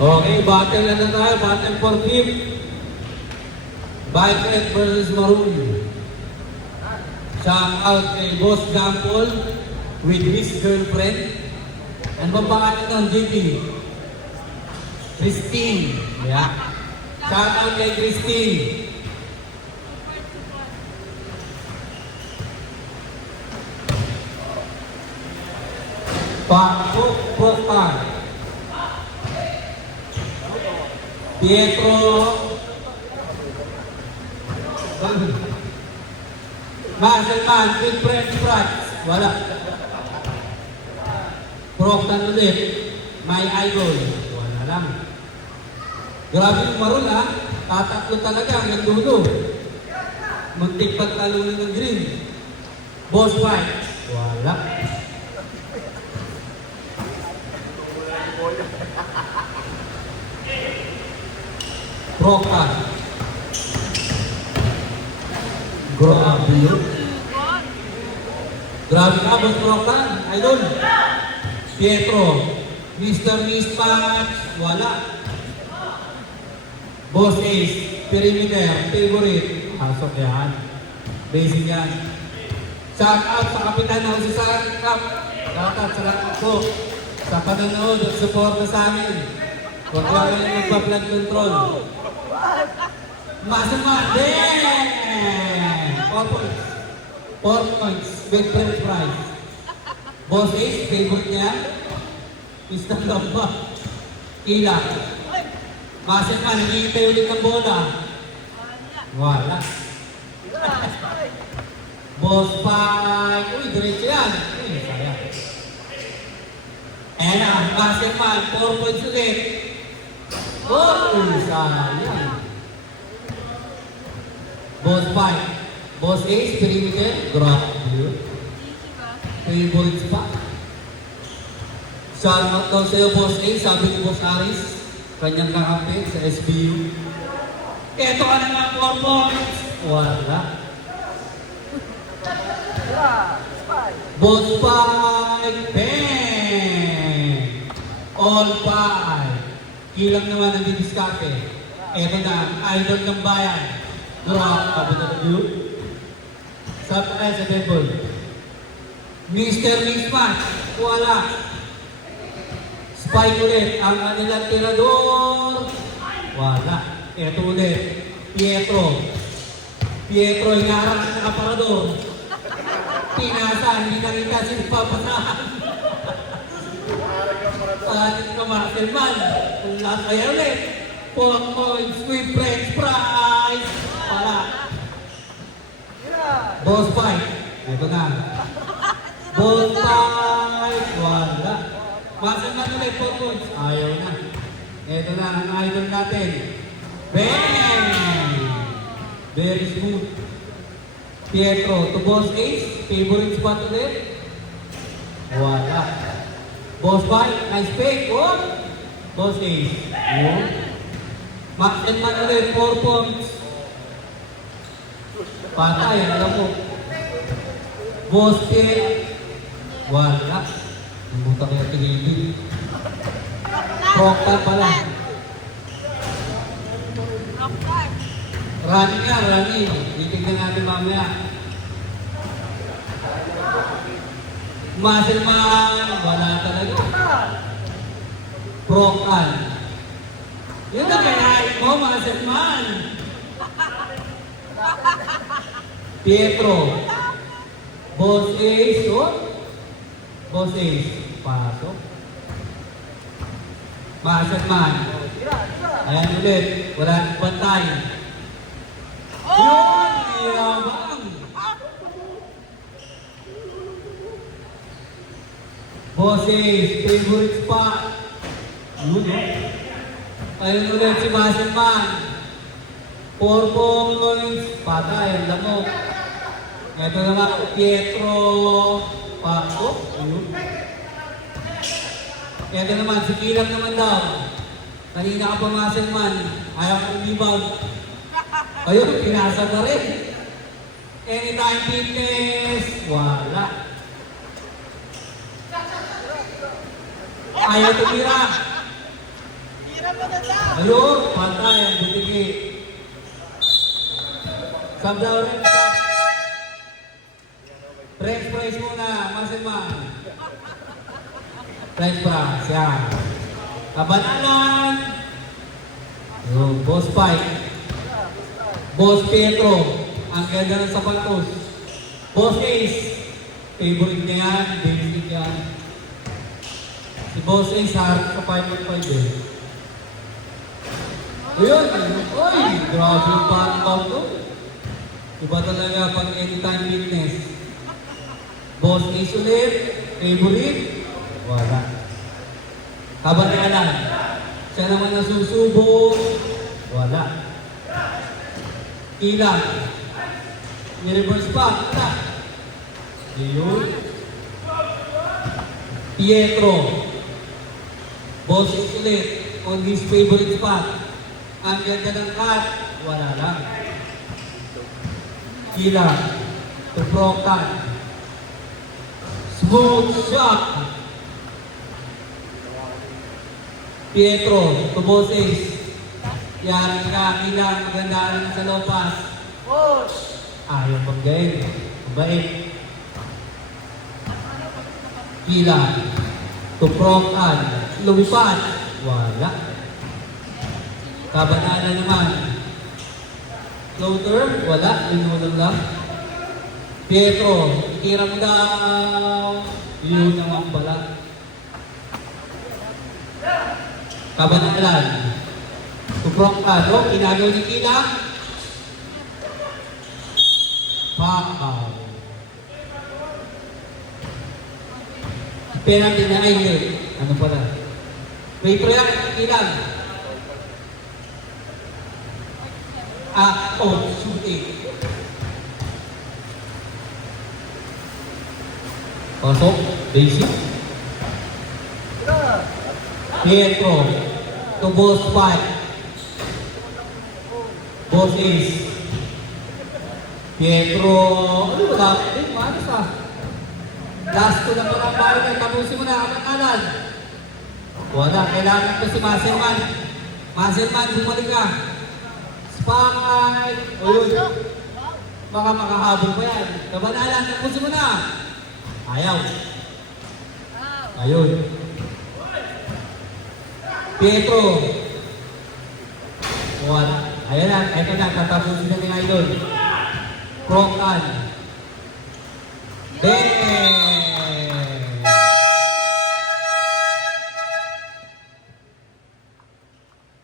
Okay, battle na tayo. Battle for fifth. Violet versus Maroon. Shout out kay Boss Gampol with his girlfriend. Ano ba pangalan ng JP? Christine. Yeah. Shout out kay Christine. Pakpak. Pietro. Maselman with French fries. Wala. Proctan ulit. My idol. Wala lang. Grabe yung Maroon ha. Tataklo talaga hanggang dulo. Muntik pagtalunan ng green. Boss fight. Wala. Proctan. Grabe yun. Grabe ka, Boss Proctan. Idol. Pietro. Mr. Mispatch. Wala. Boss Ace. Perimeter. Favorite. Pasok yan. Basic yan. Shout out sa kapitan na si Sarah Cup. Shout out sa lahat po. Sa panonood at support sa amin. Huwag lang yung magpa-blood control. Masaman. Damn! 4 points. 4 points with French fries. Boss Ace, favorite niya. Mr. Lamba. Ila. Masaman, nangihintay ulit ng bola. Wala. Boss fight. Uy, diretso yan. Uy, sayang. Ayan na, Masaman, 4 points ulit. Oh, sayang. Boss fight. Boss Ace, perimeter. Grabe. Favorite spot. Shout out daw sa'yo, Boss Ace. Sabi ni Boss Aris, kanyang kakampi sa SBU. Eto ka na nga, 4 points. Wala. Boss fight. Bang! All five. Kilang naman ang didiskarte. Eto na, idol ng bayan. Grabe na review. Sa dead ball. Mr. Mismatch. Wala. Spike ulit. Ang kanilang tirador. Wala. Ito ulit. Pietro. Pietro, hinarang sa aparador. Pinasa, hindi nakita sinapapasahan. Pahanin ka, Marcelman. Kung lahat kaya ulit. 4 points with French fries. Wala. Boss fight. Ito na. Boss fight. Wala. Marcelman ulit, 4 points. Ayaw na. Ito na ang idol natin. Bang! Very smooth. Pietro to Boss Ace. Favorite spot ulit. Wala. Boss fight. Nice pick. Oh! Boss Ace. Oh. Marcelman ulit, 4 points. Patay, alam mo. Boss pick. Wala. Namuta kaya tinigil. Proctan pala. Running nga, running. Titignan natin mamaya. Maselman, wala talaga. Proctan. Yun na kaya mo, Maselman. Pietro. Boss Ace, oh. Boss Ace. Pasok. Maselman. Ayan ulit. Wala nang bantay. Yun! Yabang! Boss Ace. Favorite spot. Yun, oh. Ayan ulit si Maselman. 4 points. Patay. Ang lamok. Ito naman. Pietro. Pasok. Ayun. Ito naman, si Kilang naman daw. Kanina ka pa Maselman. Ayaw kong rebound. Ayun, pinasa na rin. Anytime fitness. Wala. Ayaw tumira. Ayun, patay ang butiki. Sabdaw rin sa... Press muna, Maselman. Press, yan. Kabanalan. Ayun, Boss Pike. Boss Pietro. Ang ganda ng sapatos. Boss Ace. Favorite niya yan. Basic yan. Si Boss Ace harap sa 5.5 eh. Ayun. Oy! Grabe yung parang to. Iba talaga pag anytime fitness. Boss Ace ulit. Favorite. Wala. Kabanalan. Siya naman ang susubok. Wala. Ilang. I-reverse pa. Wala. Ayun. Pietro. Boss ulit. On his favorite spot. Ang ganda ng cut. Wala lang. Ilang. Tuprokan. Smooth shot. Pietro, to Boss Ace. Yan ka, ilang magandaan sa lopas. Ayaw pag-gain. Mabait. Ilang. To Prokan. Lumipad. Wala. Kabanana naman. Floater. Wala. Linulong lang. Pietro. Tiram daw. Yun naman pala. Kabanalan. Tuprok-tado, inagaw ni Kila. Pakaw. Penalty na Island. Ano pala? May proyak, Kila. Shooting. Pasok, basic. Pietro. To Boss Pike. Boss Ace. Pietro. Ano ba dapat? Manos ah. Last ko na parang bago na. Tapusin mo na. Kapatalan. Wala. Kailangan ko si Maselman. Maselman, bumalik ka. Spike. Ayun. Baka makahabol pa yan. Kabanalan. Tapusin mo na. Ayaw. Ayun. Pietro. Wala. Ayan na. Ito na. Tatapusin na ni Idol. Prokan. Ben.